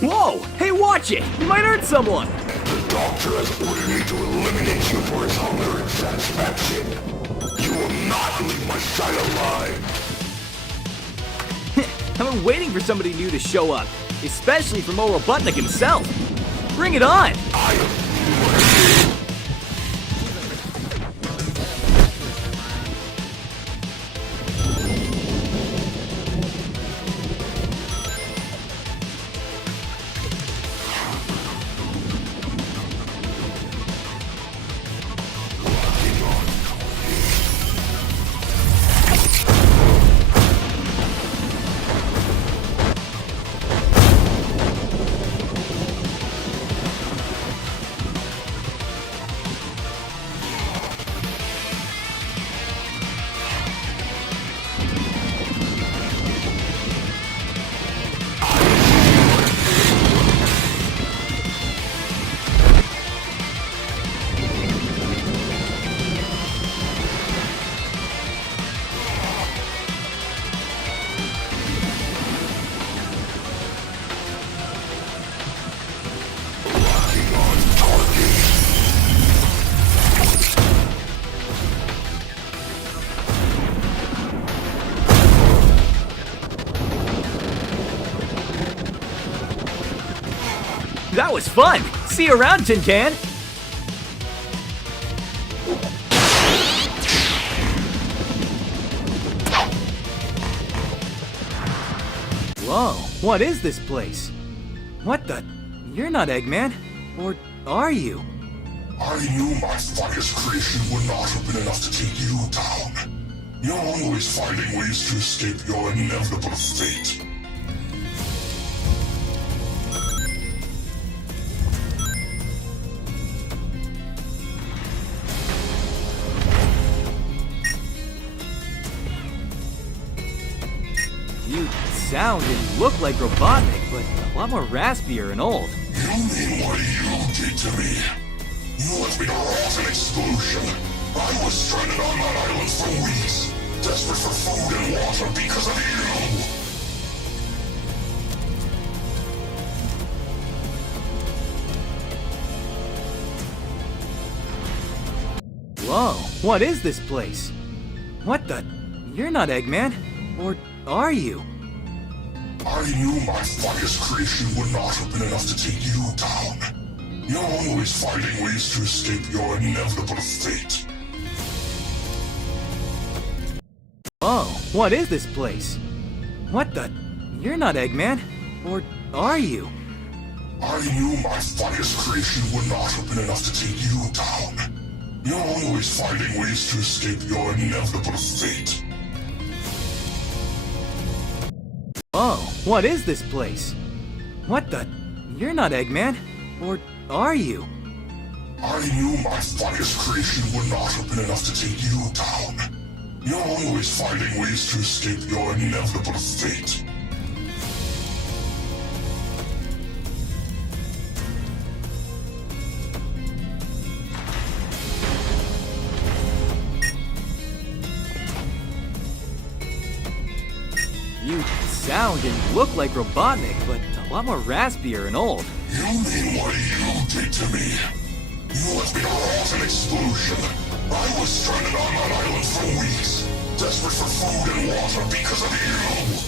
Whoa! Hey, watch it! You might hurt someone! The doctor has ordered me to eliminate you for his hunger and satisfaction. You will not leave my side alive. I've been waiting for somebody new to show up, especially from Oral Butnick himself. Bring it on! I am That was fun! See you around, Tin Can! Whoa, what is this place? What the? You're not Eggman. Or are you? I knew my finest creation would not have been enough to take you down. You're always finding ways to escape your inevitable fate. You sound and look like Robotnik, but a lot more raspier and old. You mean what you did to me? You left me to rot in exclusion. I was stranded on that island for weeks, desperate for food and water because of you. Whoa, what is this place? What the? You're not Eggman. Or are you? I knew my finest creation would not have been enough to take you down. You're always finding ways to escape your inevitable fate. Whoa, what is this place? What the? You're not Eggman. Or are you? I knew my finest creation would not have been enough to take you down. You're always finding ways to escape your inevitable fate. Whoa, what is this place? What the? You're not Eggman. Or are you? I knew my finest creation would not have been enough to take you down. You're always finding ways to escape your inevitable fate. You sound and look like Robotnik, but a lot more raspier and old. You mean what you did to me? You left me to rot in exclusion. I was stranded on that island for weeks, desperate for food and water because of you.